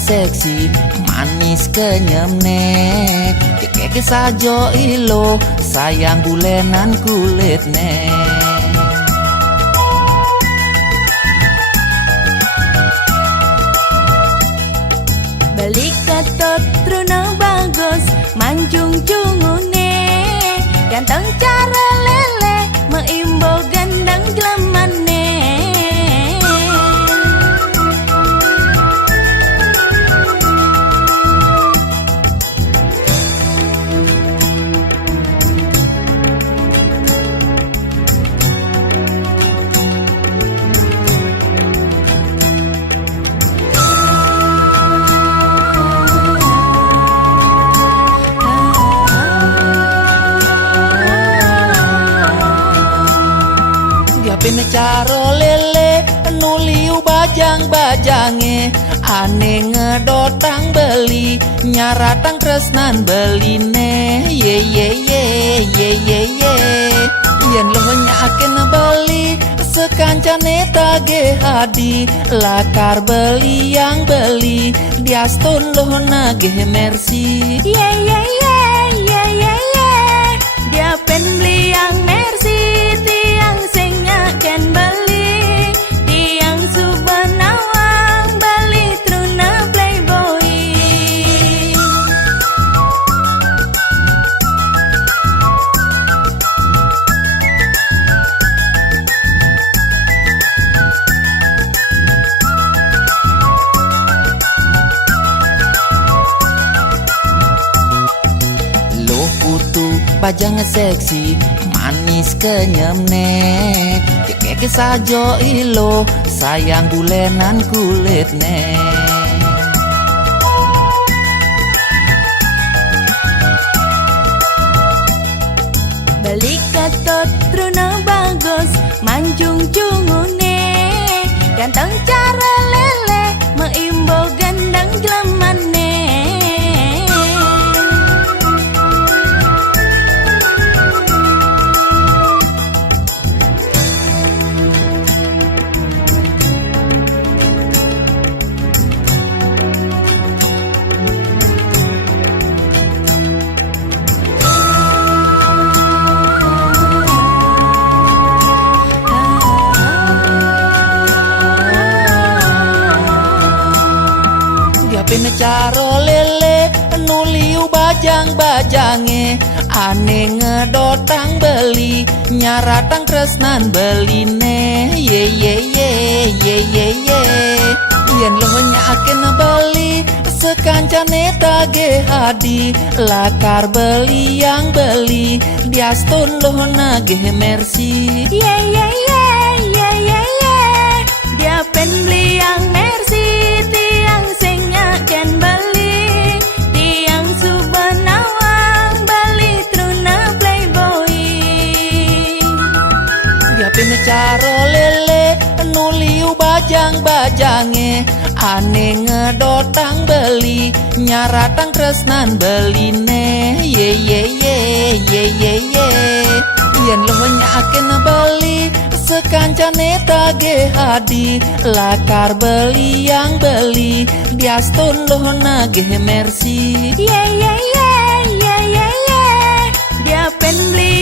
seksi manis kenyemne keke sajo ilo sayang bulenan kulitne. Balik ketot truna bagus manjung cungune ganteng cara lele meimbo gandang glemane. Pene caro lele nuliu bajang-bajange ane ngedotang beli nyaratang tresnan beline ye ye ye ye ye ye yen lo nyaken beli sekancane tage hadi lakar beli yang beli diastun lo nagih mercy Ye ye ye ye ye ye dia pen beli yang mercy tiang sing nyaken beli tiang subanawang beli truna playboy. Lo putu bajang seksi manis kenyemne keke sajo ilo sayang bulenan kulitne. Balik ketot truna bagus manjung cungune ganteng cara lele meimbo gandang glemane. Pene caro lele nuliu bajang-bajange ane ngedotang beli nyaratang tresnan beline ye ye ye ye ye ye yen lo nyaken beli sekancane tage hadi lakar beli yang beli diastun lo nagih mercy Ye ye ye ye ye ye dia pen beli yang mercy tiang sing nyaken beli tiang subanawang beli truna playboy. dia pene caro lele nuliu bajang-bajange ane ngedotang beli nyaratang tresnan beline ye ye ye ye ye ye yen lo nyaken beli sekancane tage hadi lakar beli yang beli diastun lo nagih mercy Ye ye ye ye ye ye dia pen beli